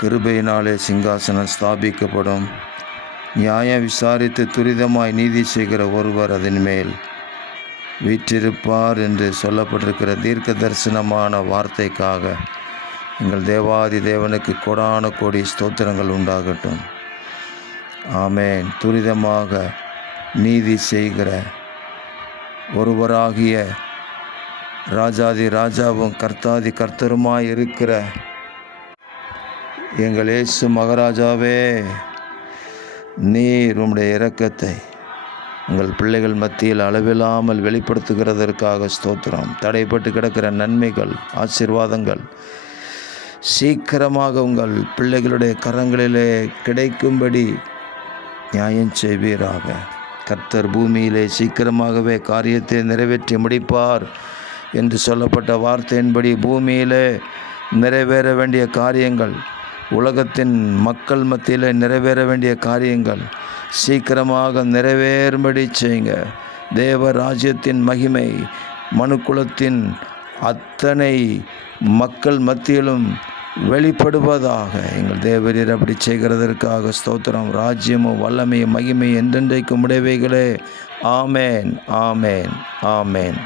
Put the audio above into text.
கிருபையினாலே சிங்காசனம் ஸ்தாபிக்கப்படும். நியாயம் விசாரித்து துரிதமாய் நீதி செய்கிற ஒருவர் அதன் மேல் வீற்றிருப்பார் என்று சொல்லப்பட்டிருக்கிற தீர்க்க தரிசனமான வார்த்தைக்காக எங்கள் தேவாதி தேவனுக்கு கோடான கோடி ஸ்தோத்திரங்கள் உண்டாகட்டும். ஆமென். துரிதமாக நீதி செய்கிற ஒருவராகிய ராஜாதி ராஜாவும் கர்த்தாதி கர்த்தருமாய் இருக்கிற எங்கள் இயேசு மகாராஜாவே, நீர் உம்முடைய இரக்கத்தை உங்கள் பிள்ளைகள் மத்தியில் அளவில்லாமல் வெளிப்படுத்துகிறதற்காக ஸ்தோத்திரம். தடைப்பட்டு கிடக்கிற நன்மைகள், ஆசீர்வாதங்கள் சீக்கிரமாக உங்கள் பிள்ளைகளுடைய கரங்களிலே கிடைக்கும்படி நியாயம் செய்வீராக. கர்த்தர் பூமியிலே சீக்கிரமாகவே காரியத்தை நிறைவேற்றி முடிப்பார் என்று சொல்லப்பட்ட வார்த்தையின்படி பூமியிலே நிறைவேற வேண்டிய காரியங்கள், உலகத்தின் மக்கள் மத்தியில் நிறைவேற வேண்டிய காரியங்கள் சீக்கிரமாக நிறைவேறும்படி செய்யுங்க. தேவ ராஜ்யத்தின் மகிமை மனுக்குலத்தின் அத்தனை மக்கள் மத்தியிலும் வெளிப்படுவதாக. எங்கள் தேவரீர் அப்படி செய்கிறதற்காக ஸ்தோத்திரம். ராஜ்யமும் வல்லமையும் மகிமை என்றென்றைக்கும் உடையவைகளே. ஆமேன், ஆமேன், ஆமேன்.